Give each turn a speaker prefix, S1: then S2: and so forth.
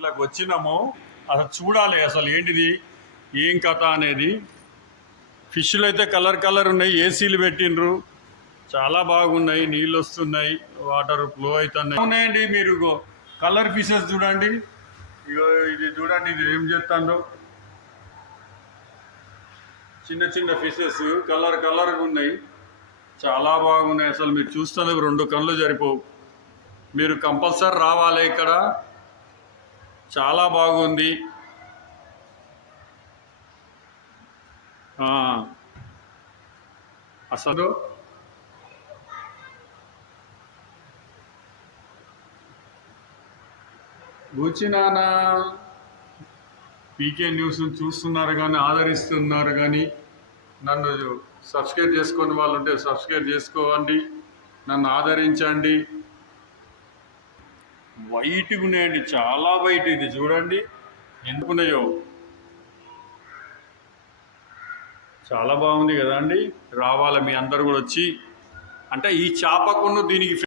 S1: ఇలాగ వచ్చినాము అసలు చూడాలి అసలు ఏంటిది ఏం కథ అనేది. ఫిష్లు అయితే కలర్ కలర్ ఉన్నాయి ఏసీలు పెట్టిండ్రు. చాలా బాగున్నాయి నీళ్ళు వస్తున్నాయి వాటర్ ఫ్లో అవుతున్నాయి ఉన్నాయండి మీరు కలర్ ఫిషెస్ చూడండి. ఇగో ఇది చూడండి ఇది ఏం చేస్తాందో. చిన్న చిన్న ఫిషెస్ కలర్ కలర్గా ఉన్నాయి. చాలా బాగున్నాయి అసలు మీరు చూస్తున్న రెండు కళ్ళు సరిపోవు మీరు కంపల్సరీ రావాలి ఇక్కడ. చాలా బాగుంది. అసలు బూచినానా పీకే న్యూస్ చూస్తున్నారు కానీ ఆదరిస్తున్నారు కానీ నన్ను సబ్స్క్రైబ్ చేసుకుని వాళ్ళు ఉంటే సబ్స్క్రైబ్ చేసుకోండి నన్ను ఆదరించండి. వైట్గా ఉన్నాయండి చాలా వైట్ ఇది చూడండి ఎందుకున్నాయో చాలా బాగుంది కదా అండి రావాలి మీ అందరు కూడా వచ్చి. అంటే ఈ చేపకున్న దీనికి